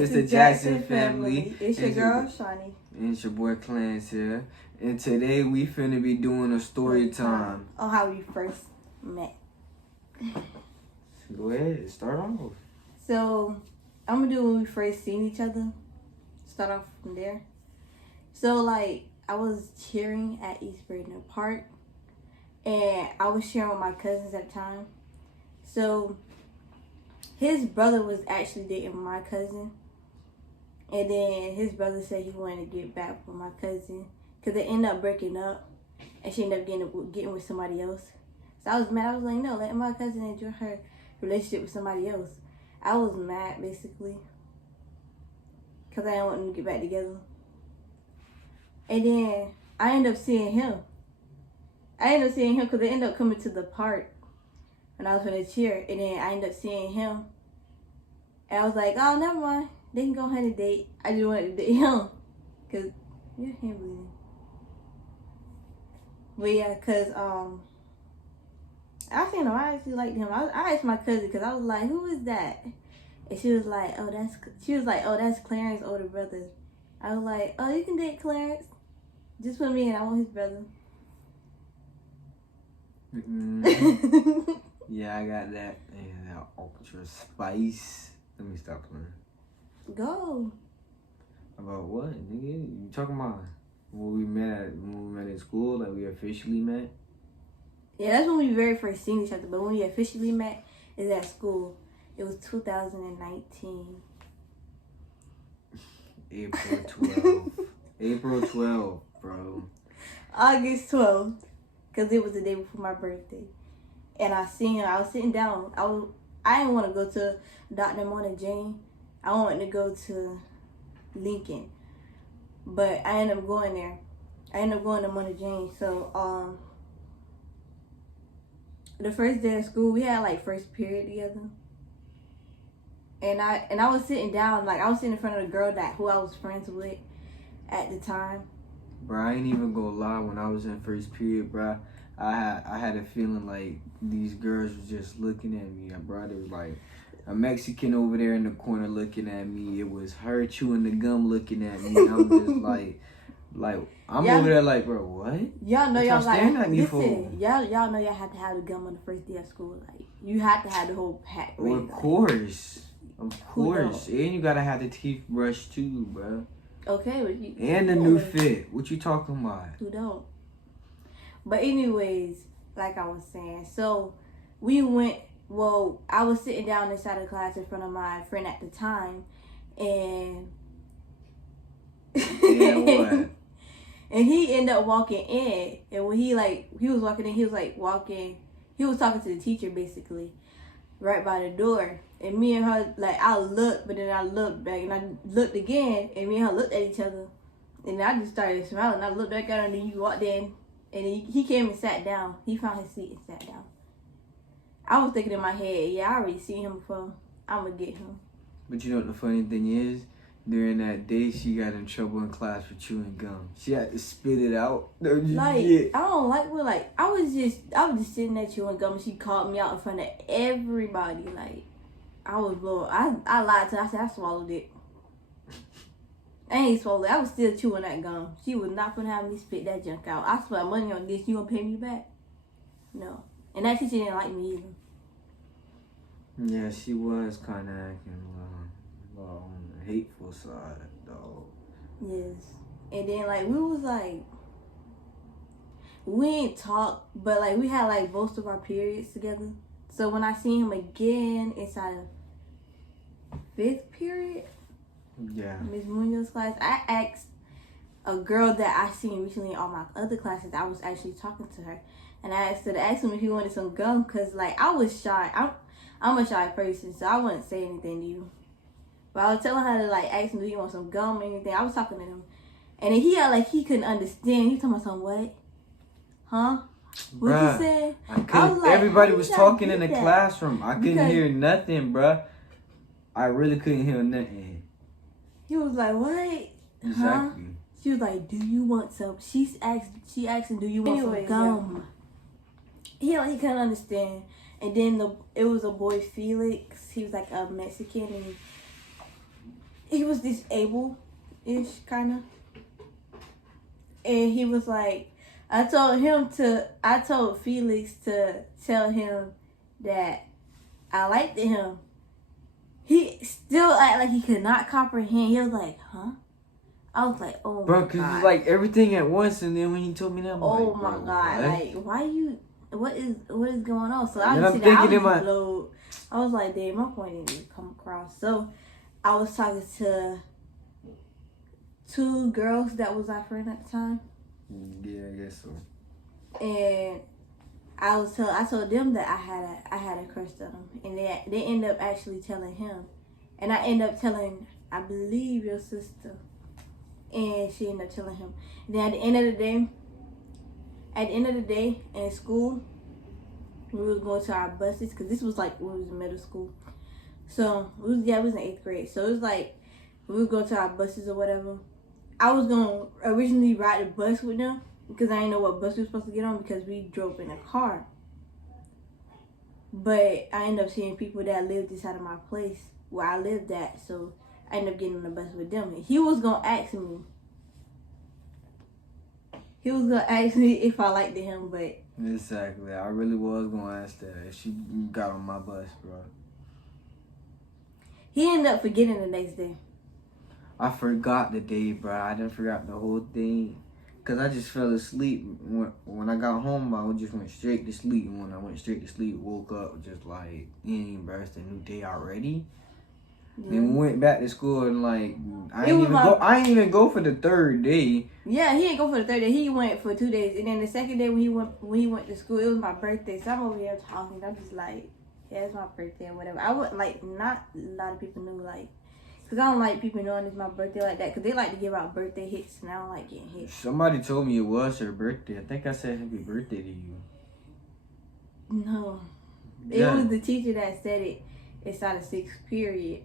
It's the Jackson family. It's your girl, Shawnee. And it's your boy, Clarence here. And today we finna be doing a story time. On how we first met. Go ahead, start off. So, I'm gonna do when we first seen each other. Start off from there. So, like, I was cheering at East Braden Park. And I was cheering with my cousins at the time. So, his brother was actually dating my cousin. And then his brother said he wanted to get back with my cousin. Because they ended up breaking up. And she ended up getting with somebody else. So I was mad. I was like, no, let my cousin enjoy her relationship with somebody else. I was mad, basically. Because I didn't want them to get back together. And then I ended up seeing him. Because they ended up coming to the park. When I was going to cheer. And then I ended up seeing him. And I was like, oh, never mind. They can go ahead and date. I just wanted to date him. Because your hand bleeding. But yeah, because I seen him. I actually liked him. I asked my cousin because I was like, who is that? And she was like, oh, that's Clarence's older brother. I was like, oh, you can date Clarence. Just put me in. I want his brother. Yeah, I got that. And that ultra spice. Let me stop playing. Go. About what, nigga? You talking about when we met in school, like we officially met? Yeah, that's when we very first seen each other. But when we officially met is at school. It was 2019. April 12th. April 12th, bro. August 12th. Because it was the day before my birthday. And I seen him. I was sitting down. I didn't want to go to Dr. Mona Jane. I wanted to go to Lincoln. But I ended up going there. I ended up going to Mona Jane. So, the first day of school, we had like first period together. And I was sitting down, like I was sitting in front of the girl who I was friends with at the time. Bro, I ain't even gonna lie, when I was in first period, bro, I had a feeling like these girls was just looking at me, bro. There was like a Mexican over there in the corner looking at me. It was her chewing the gum looking at me. And I'm just like I'm over there like, bro, what? Y'all know y'all staring like, at me listen, y'all know y'all have to have the gum on the first day of school. Like, you have to have the whole pack. Well, of course. And you gotta have the teeth brush too, bro. Okay, but you and the new fit. What you talking about? Who don't? But anyways, like I was saying, so we went. Well, I was sitting down inside the class in front of my friend at the time, and what? And he ended up walking in, and when he was walking in, he was talking to the teacher basically, right by the door. And me and her, like, I looked, but then I looked back, and I looked again, and me and her looked at each other, and I just started smiling. I looked back at her, and then you walked in, and he came and sat down. He found his seat and sat down. I was thinking in my head, yeah, I already seen him before. I'm gonna get him. But you know what the funny thing is? During that day, she got in trouble in class for chewing gum. She had to spit it out. I don't like when, like, I was just sitting there chewing gum, and she called me out in front of everybody. Like, I was blown. I lied to her. I said I swallowed it. I ain't swallowed it. I was still chewing that gum. She was not gonna have me spit that junk out. I spent money on this. You gonna pay me back? No. And that teacher didn't like me either. Yeah, she was kind of acting on the hateful side, though. Yes. And then, like, we ain't talk, but, like, we had, like, most of our periods together. So when I seen him again inside of 5th period, Miss Munoz's class, I asked a girl that I seen recently in all my other classes. I was actually talking to her, and I asked him if he wanted some gum, because, like, I was shy. I'm a shy person, so I wouldn't say anything to you. But I was telling her to, like, ask him if he want some gum or anything. I was talking to him, and then he had, like, he couldn't understand. He was talking about something, what? Huh? What you said? Everybody was talking in the classroom. I couldn't hear nothing, bruh. I really couldn't hear nothing. He was like, what? Exactly. Huh? She was like, do you want some? She asked him, do you want some gum? Yeah. He couldn't understand. And then it was a boy, Felix. He was like a Mexican, and he was disabled-ish, kind of. And he was like, I told Felix to tell him that I liked him. He still acted like he could not comprehend. He was like, huh? I was like, oh bro, my God. Bro, because it's like everything at once, and then when he told me that, I'm oh like, my bro, God. what? Like, what is going on? So I And was I'm thinking, I thinking was blowed. I was like, damn, my point didn't even come across. So I was talking to 2 girls that was our friend at the time. Yeah, I guess so. And I told them that I had a crush on him, and they end up actually telling him, and I end up telling, I believe, your sister, and she ended up telling him. And then at the end of the day in school, we was going to our buses, because this was like when we was in middle school. So we was in 8th grade. So it was like we was going to our buses or whatever. I was gonna originally ride the bus with them, because I didn't know what bus we were supposed to get on, because we drove in a car. But I ended up seeing people that lived inside of my place where I lived at, so I ended up getting on the bus with them. And he was gonna ask me if I liked him, but exactly, I really was gonna ask that if she got on my bus, bro. he ended up forgetting the next day. I forgot the day, bro. I didn't forgot the whole thing. Because I just fell asleep. When I got home, I just went straight to sleep. And when I went straight to sleep, woke up just like, bro, it's a new day already. Yeah. Then we went back to school and like, I ain't even go for the 3rd day. Yeah, he didn't go for the 3rd day. He went for 2 days. And then the 2nd day when he went to school, it was my birthday. So I'm over here talking. I'm just like, yeah, it's my birthday or whatever. I wouldn't like, not a lot of people knew, like, because I don't like people knowing it's my birthday like that. Because they like to give out birthday hits, and I don't like getting hits. Somebody told me it was her birthday. I think I said happy birthday to you. No. Yeah. It was the teacher that said it inside of 6th period.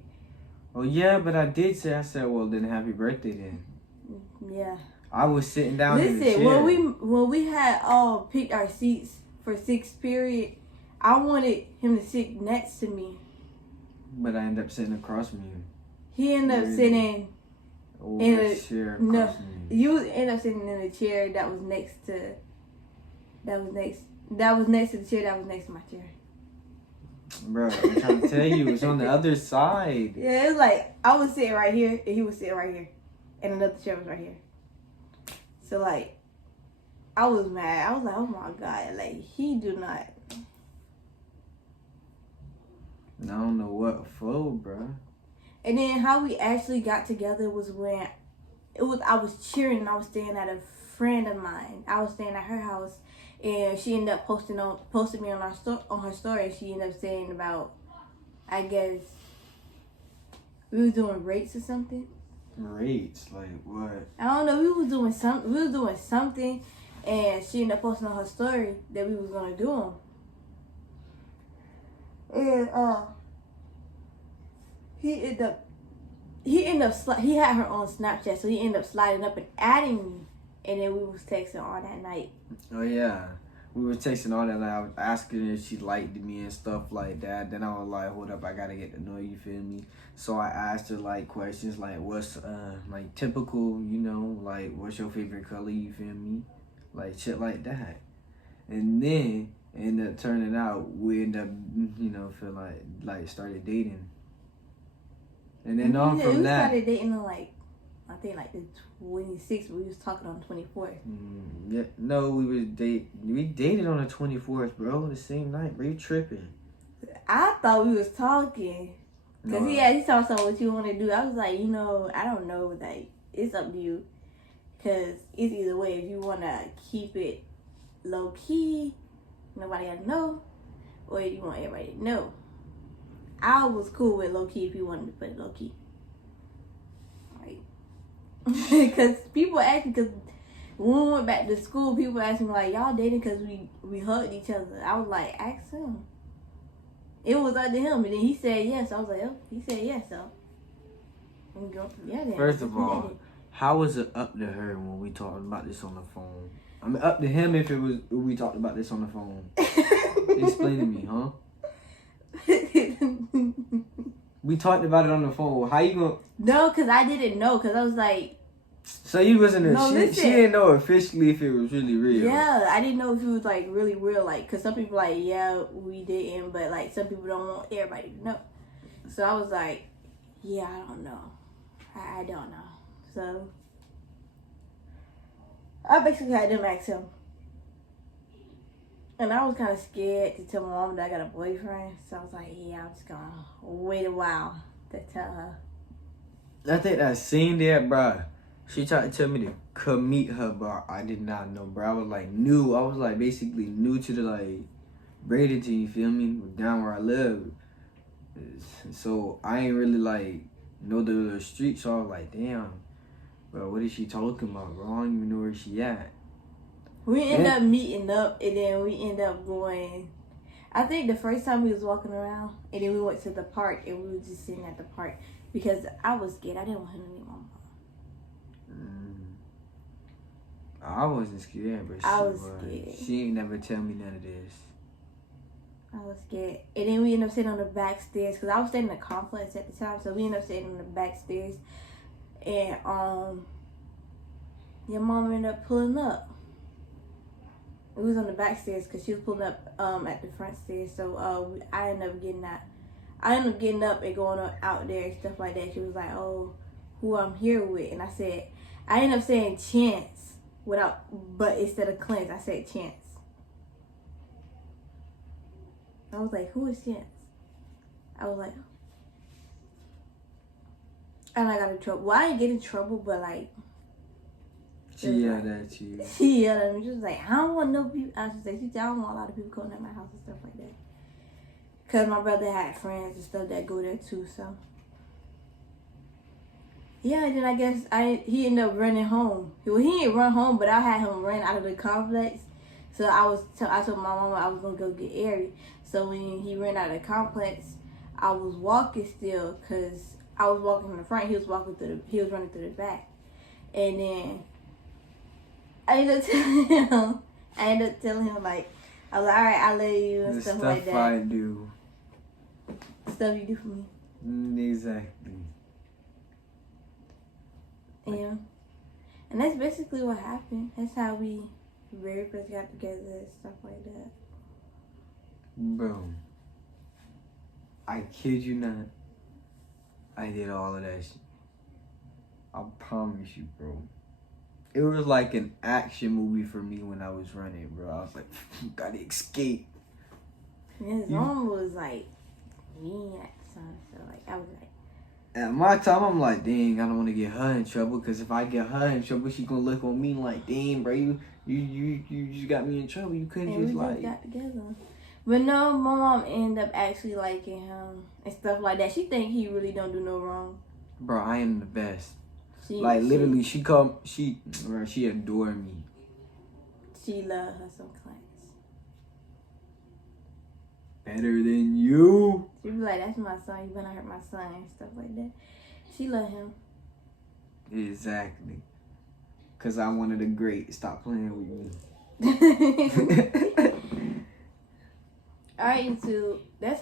Oh, yeah, but I said, well, then happy birthday then. Yeah. I was sitting down in the chair. Listen, when we had all picked our seats for 6th period, I wanted him to sit next to me. But I ended up sitting across from you. He ended up sitting in a chair. You ended up sitting in a chair that was next to the chair that was next to my chair. Bro, I'm trying to tell you, it's on the other side. Yeah, it was like I was sitting right here and he was sitting right here, and another chair was right here. So like, I was mad. I was like, oh my God, like he do not. I don't know what for, bro. And then how we actually got together was when I was cheering and I was staying at a friend of mine. I was staying at her house, and she ended up posting me on her story. And she ended up saying about, I guess we was doing rates or something. Rates, like what? I don't know. We was doing something, and she ended up posting on her story that we was gonna do them. And he had her on Snapchat, so he ended up sliding up and adding me, and then we was texting all that night. Oh yeah, we were texting all that night. I was asking her if she liked me and stuff like that. Then I was like, hold up, I gotta get to know you, feel me? So I asked her like questions like, what's like typical, you know, like what's your favorite color, you feel me? Like shit like that. And then ended up turning out, we ended up, you know, feel like started dating. And then on from that, we started dating on like, I think like the 26th. We was talking on the 24th. Yeah, no, we dated on the 24th, bro. The same night, bro. You tripping? I thought we was talking, cause no. he told me what you want to do. I was like, you know, I don't know, like it's up to you, cause it's either way. If you wanna keep it low key, nobody gotta know, or if you want everybody to know. I was cool with low key if you wanted to put it low key. Right. Because people asked me, because when we went back to school, people asked me, like, y'all dating because we hugged each other. I was like, ask him. It was up to him. And then he said yes. I was like, oh, he said yes. So, yeah, then. First of all, how was it up to her when we talked about this on the phone? I mean, up to him if we talked about this on the phone. Explain to me, huh? We talked about it on the phone. How you gonna? No, because I didn't know. Because I was like, So you wasn't. No, she listen. didn't know officially if it was really real. yeah, I didn't know if it was like really real. Like, because some people like, yeah, we didn't, but like some people don't want everybody to know. So I was like, yeah, I don't know. I don't know. So I basically had them ask him. And I was kind of scared to tell my mom that I got a boyfriend. So I was like, yeah, I'm just going to wait a while to tell her. I think that scene there, bro. She tried to tell me to come meet her, but I did not know, bro. I was like new. I was like basically new to the like Bradenton, you feel me? Down where I live. So I ain't really like know the street. So I was like, damn, bro, what is she talking about, bro? I don't even know where she at. We ended up meeting up, and then we ended up going. I think the first time we was walking around, and then we went to the park, and we were just sitting at the park because I was scared. I didn't want him to meet my mom. I wasn't scared, but I was scared. She ain't never tell me none of this. I was scared. And then we ended up sitting on the back stairs because I was staying in the complex at the time. So we ended up sitting on the back stairs. And your mom ended up pulling up. We was on the back stairs because she was pulling up at the front stairs. So I ended up getting that. I ended up getting up and going out there and stuff like that. She was like, oh, who I'm here with. And I ended up saying Chance but instead of Cleanse, I said Chance. I was like, who is Chance? I was like, and I got in trouble. Well, I didn't get in trouble, but like, she yelled at you. She yelled at me. She was like, I don't want no people. I should say, she said, I don't want a lot of people coming at my house and stuff like that. Because my brother had friends and stuff that go there too, so. Yeah, and then I guess he ended up running home. Well, he didn't run home, but I had him run out of the complex. So I told my mama I was going to go get Ari. So when he ran out of the complex, I was walking still because I was walking in the front. He was running through the back. And then I ended up telling him like, I was like, all right, I love you and stuff like that. Stuff I do. Stuff you do for me. Exactly. Yeah. And that's basically what happened. That's how we very first got together and stuff like that. Bro, I kid you not. I did all of that shit. I promise you, bro. It was like an action movie for me when I was running, bro. I was like, gotta escape. And his mom was like mean at the time, so like I was like. At my time, I'm like, dang, I don't want to get her in trouble, because if I get her in trouble, she gonna look on me like, dang, bro, you just got me in trouble. You couldn't just like. We got together. But no, my mom ended up actually liking him and stuff like that. She think he really don't do no wrong. Bro, I am the best. She adore me. She love her some clients. Better than you. She be like, that's my son. You better hurt my son and stuff like that. She love him. Exactly. Because I'm one of the great. Stop playing with me. Alright, YouTube. That's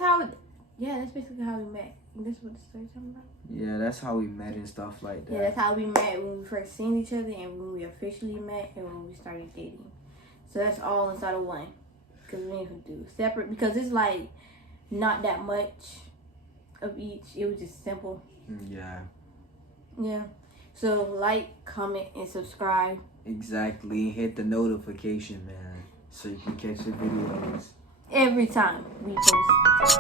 basically how we met. That's what the story talking about? Yeah, that's how we met and stuff like that. Yeah, that's how we met when we first seen each other and when we officially met and when we started dating. So that's all inside of one. Because we didn't do separate. Because it's like not that much of each. It was just simple. Yeah. Yeah. So like, comment, and subscribe. Exactly. Hit the notification, man. So you can catch the videos. Every time we post.